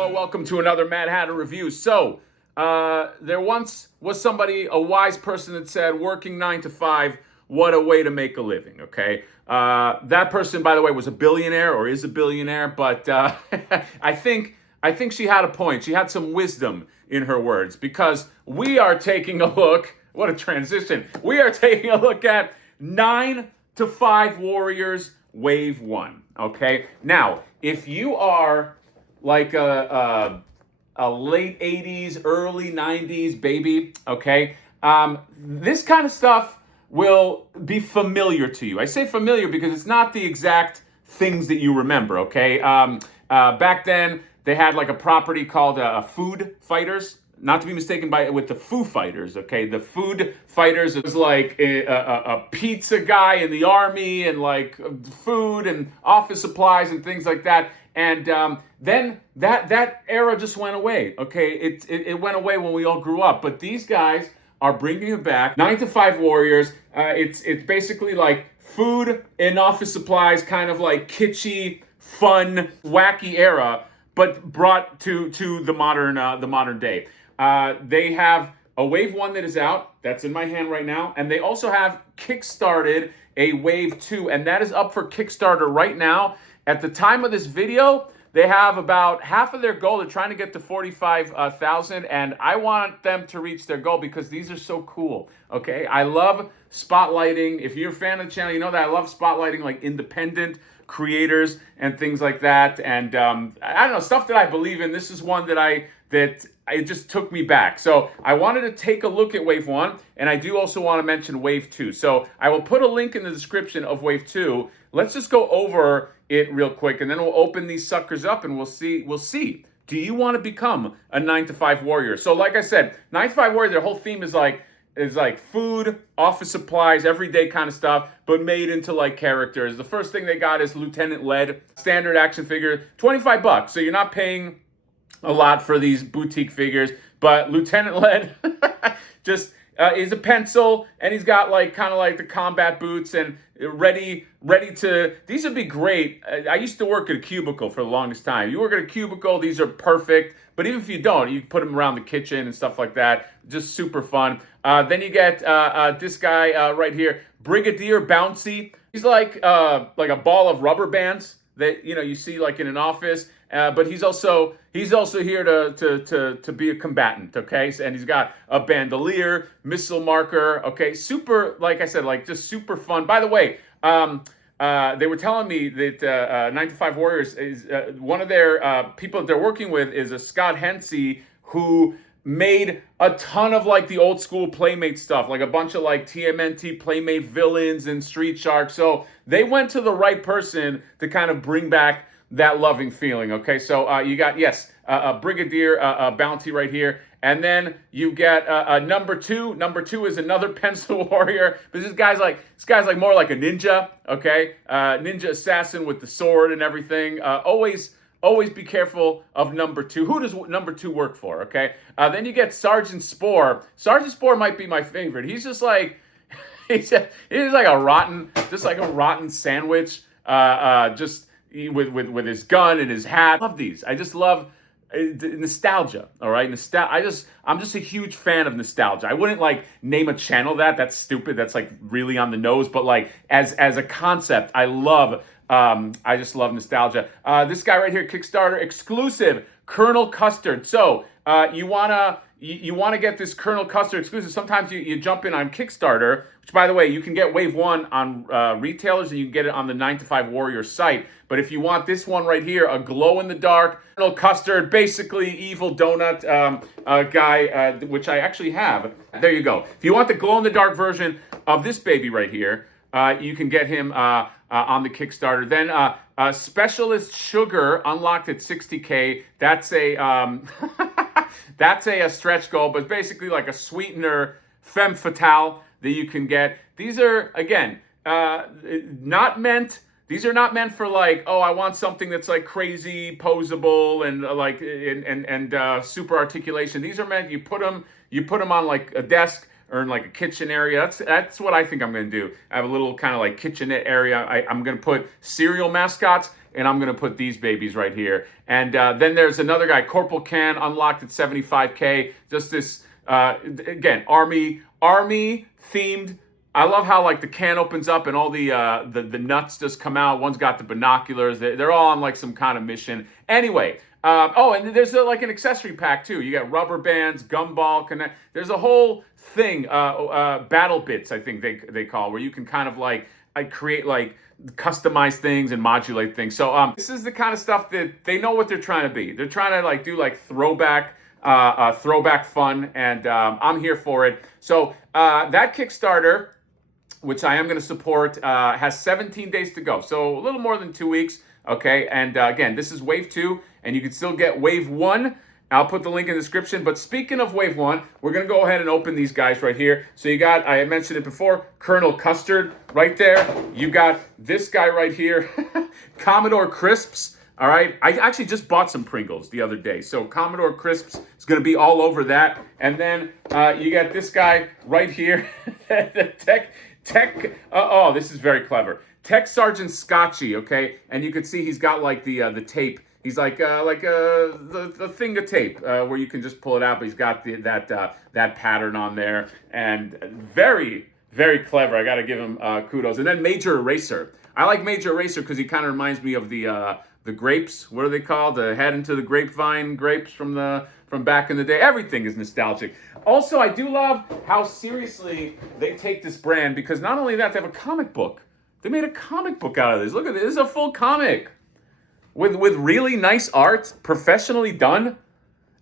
Hello, welcome to another Mad Hatter review. So, there once was somebody, a wise person that said, working 9 to 5, what a way to make a living, okay? That person, by the way, was a billionaire or is a billionaire, but I think she had a point. She had some wisdom in her words, because we are taking a look, what a transition. We are taking a look at 9 to 5 Warriors Wave 1, okay? Now, if you are like a late 80s, early 90s baby, okay? This kind of stuff will be familiar to you. I say familiar because it's not the exact things that you remember, okay? Back then, they had like a property called Food Fighters, not to be mistaken with the Foo Fighters, okay? The Food Fighters was like a pizza guy in the army and like food and office supplies and things like that. And then that era just went away, okay? It went away when we all grew up. But these guys are bringing it back. 9 to 5 Warriors. It's basically like food and office supplies, kind of like kitschy, fun, wacky era, but brought to the modern day. They have a Wave 1 that is out. That's in my hand right now. And they also have kickstarted a Wave 2, and that is up for Kickstarter right now. At the time of this video, they have about half of their goal. They're trying to get to 45,000, and I want them to reach their goal because these are so cool, okay? I love spotlighting. If you're a fan of the channel, you know that I love spotlighting like independent creators and things like that. And I don't know, stuff that I believe in. This is one that it just took me back. So I wanted to take a look at Wave 1, and I do also want to mention Wave 2. So I will put a link in the description of Wave 2. Let's just go over it real quick, and then we'll open these suckers up and we'll see. Do you want to become a 9 to 5 warrior? So like I said, 9 to 5 warrior, their whole theme is like food, office supplies, everyday kind of stuff, but made into like characters. The first thing they got is Lieutenant Lead, standard action figure, $25. So you're not paying a lot for these boutique figures, but Lieutenant Lead just is a pencil, and he's got like kind of like the combat boots and ready to. These would be great. I used to work at a cubicle for the longest time. You work at a cubicle, these are perfect. But even if you don't, you can put them around the kitchen and stuff like that. Just super fun. Then you get this guy right here, Brigadier Bouncy. He's like a ball of rubber bands that you see like in an office. But he's also here to be a combatant, okay? And he's got a bandolier, missile marker, okay? Super, like I said, like just super fun. By the way, they were telling me that 9 to 5 Warriors is one of their people that they're working with is a Scott Hensey who made a ton of like the old school Playmate stuff, like a bunch of like TMNT Playmate villains and Street Shark. So they went to the right person to kind of bring back that loving feeling, okay? So you got, yes, a Brigadier Bounty right here. And then you get number 2. Number 2 is another pencil warrior, but this guy's like more like a ninja, okay? Ninja assassin with the sword and everything. Always be careful of number 2. Who does number 2 work for, okay? Then you get Sergeant Spore. Sergeant Spore might be my favorite. He's just like, he's like a rotten sandwich, just with his gun and his hat. I love these. I just love nostalgia, all right? I'm just a huge fan of nostalgia. I wouldn't like name a channel that's stupid. That's like really on the nose, but like as a concept, I just love nostalgia. This guy right here, Kickstarter exclusive, Colonel Custard. So you wanna get this Colonel Custard exclusive. Sometimes you jump in on Kickstarter, which by the way, you can get Wave 1 on retailers, and you can get it on the 9 to 5 Warrior site. But if you want this one right here, a glow-in-the-dark Colonel Custard, basically evil donut guy, which I actually have. There you go. If you want the glow-in-the-dark version of this baby right here, you can get him on the Kickstarter. Then Specialist Sugar unlocked at 60K. That's a that's a stretch goal, but basically like a sweetener femme fatale that you can get. These are again not meant for like, oh, I want something that's like crazy posable and like and super articulation. These are meant, you put them on like a desk earn like a kitchen area. That's what I think I'm going to do. I have a little kind of like kitchenette area. I'm going to put cereal mascots, and I'm going to put these babies right here. And then there's another guy, Corporal Can, unlocked at 75K. Just this, again, army themed. I love how like the can opens up and all the nuts just come out. One's got the binoculars. They're all on like some kind of mission. Anyway, oh, and there's like an accessory pack too. You got rubber bands, gumball, connect. There's a whole thing, battle bits, I think they call, where you can kind of like create like customize things and modulate things. So this is the kind of stuff that they know what they're trying to be. They're trying to like do like throwback fun, and I'm here for it. So that Kickstarter, which I am going to support, has 17 days to go. So a little more than 2 weeks. Okay. And again, this is wave 2, and you can still get wave 1. I'll put the link in the description. But speaking of wave 1, we're going to go ahead and open these guys right here. So you got, I mentioned it before, Colonel Custard right there. You got this guy right here, Commodore Crisps. All right, I actually just bought some Pringles the other day. So Commodore Crisps is going to be all over that. And then you got this guy right here, the oh, this is very clever. Tech Sergeant Scotchy, okay? And you can see he's got like the tape. He's like the thing of tape where you can just pull it out, but he's got that pattern on there. And very, very clever. I got to give him kudos. And then Major Eraser. I like Major Eraser because he kind of reminds me of the grapes. What are they called? The Head into the Grapevine grapes from back in the day. Everything is nostalgic. Also, I do love how seriously they take this brand, because not only that, they have a comic book. They made a comic book out of this. Look at this. This is a full comic with really nice art, professionally done.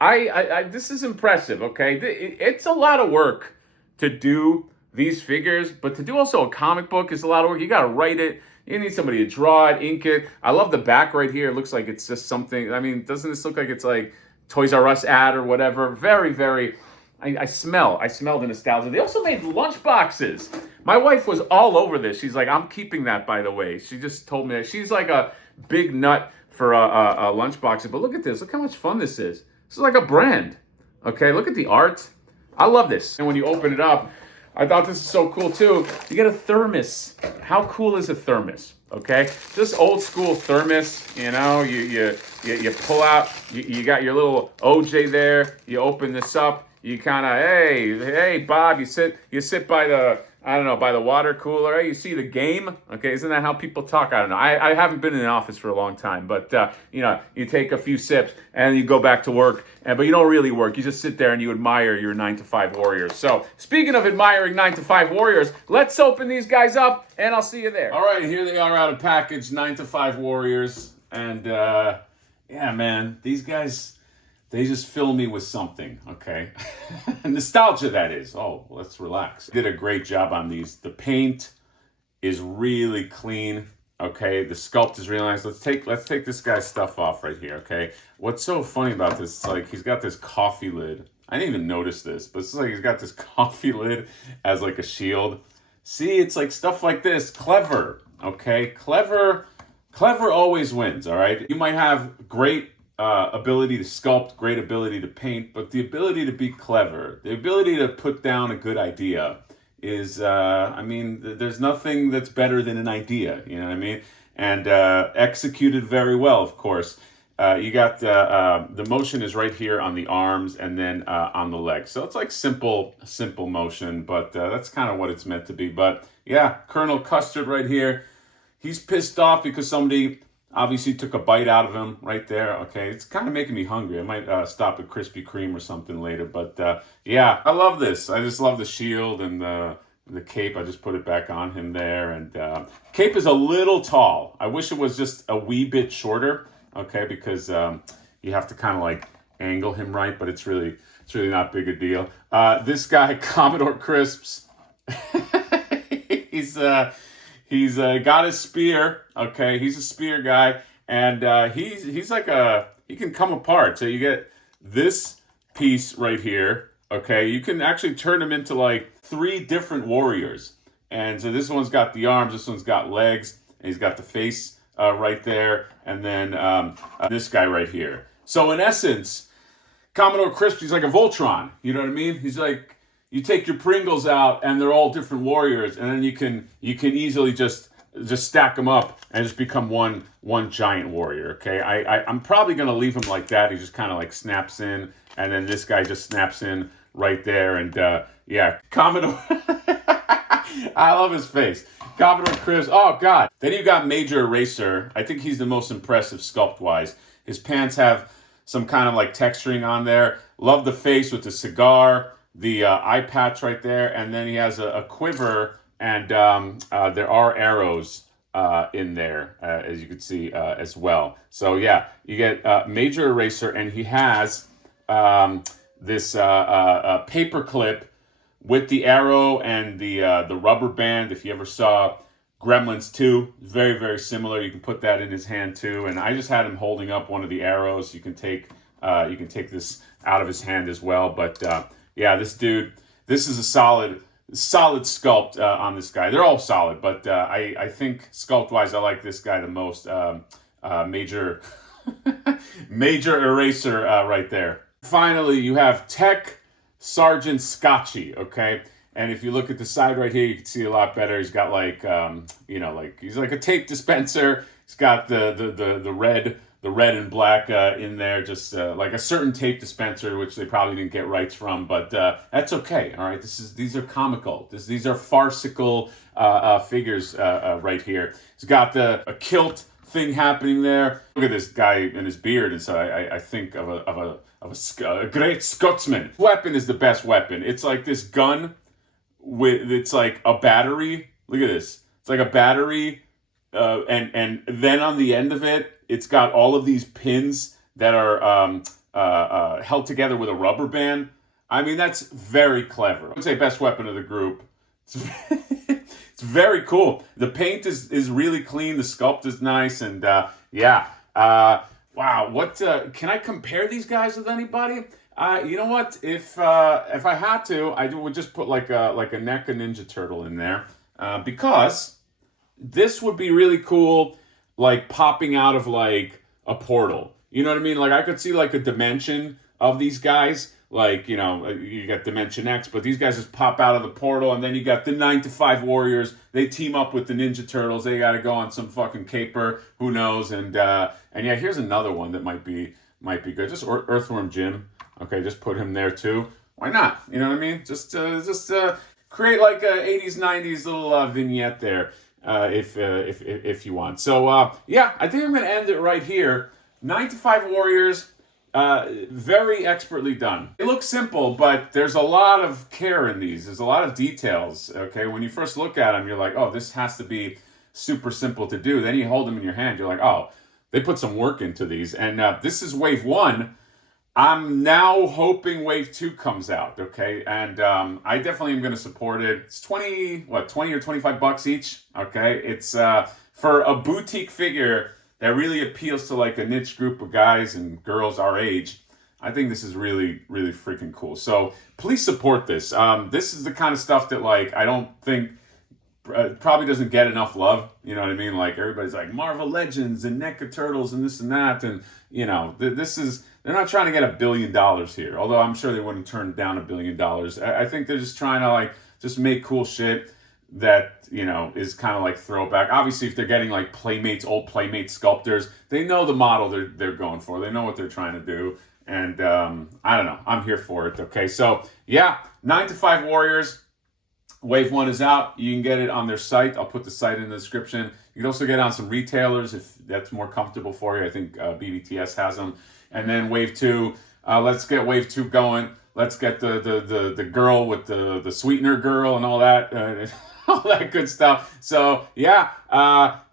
This is impressive, okay? It's a lot of work to do these figures, but to do also a comic book is a lot of work. You got to write it. You need somebody to draw it, ink it. I love the back right here. It looks like it's just something. I mean, doesn't this look like it's like Toys R Us ad or whatever? Very, very. I smell the nostalgia. They also made lunch boxes. My wife was all over this. She's like, I'm keeping that, by the way. She just told me that. She's like a big nut for a lunch boxes. But look at this. Look how much fun this is. This is like a brand. Okay, look at the art. I love this. And when you open it up, I thought this is so cool too. You get a thermos. How cool is a thermos? Okay, just old school thermos. You know, you pull out. You got your little OJ there. You open this up. You kind of, hey, Bob. You sit by by the water cooler. Hey, you see the game. Okay, isn't that how people talk? I don't know. I haven't been in the office for a long time, but you take a few sips and you go back to work. But you don't really work. You just sit there and you admire your 9-to-5 warriors. So speaking of admiring 9-to-5 warriors, let's open these guys up, and I'll see you there. All right, here they are out of package, 9-to-5 warriors, and yeah, man, these guys. They just fill me with something, okay? Nostalgia, that is. Oh, let's relax. Did a great job on these. The paint is really clean, okay? The sculpt is really nice. Let's take this guy's stuff off right here, okay? What's so funny about this is like he's got this coffee lid. I didn't even notice this, but it's like he's got this coffee lid as like a shield. See, it's like stuff like this. Clever, okay? Clever always wins, all right? You might have great ability to sculpt, great ability to paint, but the ability to be clever, the ability to put down a good idea is, there's nothing that's better than an idea, you know what I mean? And executed very well, of course. You got the motion is right here on the arms and then on the legs. So it's like simple motion, but that's kind of what it's meant to be. But yeah, Colonel Custard right here, he's pissed off because somebody obviously took a bite out of him right there. Okay, it's kind of making me hungry. I might stop at Krispy Kreme or something later. But yeah, I love this. I just love the shield and the cape. I just put it back on him there. And cape is a little tall. I wish it was just a wee bit shorter. Okay, because you have to kind of like angle him right, but it's really not big a deal. This guy, Commodore Crisps, he's got his spear. Okay, he's a spear guy, and he's like he can come apart. So you get this piece right here. Okay, you can actually turn him into like 3 different warriors. And so this one's got the arms, this one's got legs, and he's got the face right there, and then this guy right here. So in essence, Commodore Crisp, he's like a Voltron. You know what I mean? He's like you take your Pringles out, and they're all different warriors, and then you can easily just stack them up and just become one giant warrior. Okay, I'm probably gonna leave him like that. He just kind of like snaps in, and then this guy just snaps in right there, and yeah, Commodore. I love his face. Commodore Chris. Oh God. Then you got Major Eraser. I think he's the most impressive sculpt wise. His pants have some kind of like texturing on there. Love the face with the cigar, the eye patch right there, and then he has a quiver, and there are arrows in there, as you can see as well. So yeah, you get Major Eraser, and he has this paper clip with the arrow and the rubber band. If you ever saw Gremlins 2, very, very similar. You can put that in his hand too. And I just had him holding up one of the arrows. You can take this out of his hand as well. But yeah, this dude, this is a solid sculpt on this guy. They're all solid, but I think sculpt wise, I like this guy the most. Major Major Eraser right there. Finally, you have Tech Sergeant Scotchy, okay? And if you look at the side right here, you can see a lot better. He's got like, like he's like a tape dispenser. He's got the red and black in there, just like a certain tape dispenser, which they probably didn't get rights from, but that's okay. All right, these are comical. These are farcical figures right here. He's got a kilt thing happening there. Look at this guy and his beard, and so I think of a great Scotsman. Weapon is the best weapon. It's like this gun it's like a battery. Look at this. It's like a battery, and then on the end of it, it's got all of these pins that are held together with a rubber band. I mean, that's very clever. I would say best weapon of the group. It's very cool. The paint is really clean. The sculpt is nice, and yeah. Wow, what can I compare these guys with anybody? You know what? If I had to, I would just put like a NECA Ninja Turtle in there, because this would be really cool, like popping out of like a portal. You know what I mean? Like I could see like a dimension of these guys. Like, you got Dimension X, but these guys just pop out of the portal, and then you got the 9 to 5 Warriors. They team up with the Ninja Turtles. They got to go on some fucking caper. Who knows? And yeah, here's another one that might be good. Just Earthworm Jim. Okay, just put him there too. Why not? You know what I mean? Just create like a 80s, 90s little vignette there, if you want. So yeah, I think I'm gonna end it right here. 9 to 5 Warriors. Very expertly done. It looks simple, but there's a lot of care in these. There's a lot of details, okay? When you first look at them, you're like, oh, this has to be super simple to do. Then you hold them in your hand, you're like, oh, they put some work into these. And this is wave 1. I'm now hoping wave 2 comes out, okay? And I definitely am going to support it. It's 20 or 25 bucks each, okay? It's for a boutique figure that really appeals to like a niche group of guys and girls our age. I think this is really, really freaking cool. So please support this. This is the kind of stuff that like I don't think probably doesn't get enough love. You know what I mean? Like everybody's like Marvel Legends and NECA Turtles and this and that, and this is, they're not trying to get $1 billion here. Although I'm sure they wouldn't turn down $1 billion. I think they're just trying to like just make cool shit that is kind of like throwback. Obviously, if they're getting like old Playmates sculptors, they know the model they're going for. They know what they're trying to do, and I don't know. I'm here for it. Okay, so yeah, 9 to 5 Warriors. Wave 1 is out. You can get it on their site. I'll put the site in the description. You can also get it on some retailers if that's more comfortable for you. I think BBTS has them. And then wave 2. Let's get wave 2 going. Let's get the girl with the sweetener girl and all that. All that good stuff. So yeah,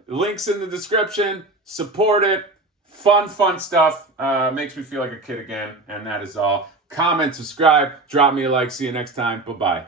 links in the description. Support it. Fun stuff. Makes me feel like a kid again. And that is all. Comment, subscribe, drop me a like. See you next time. Bye-bye.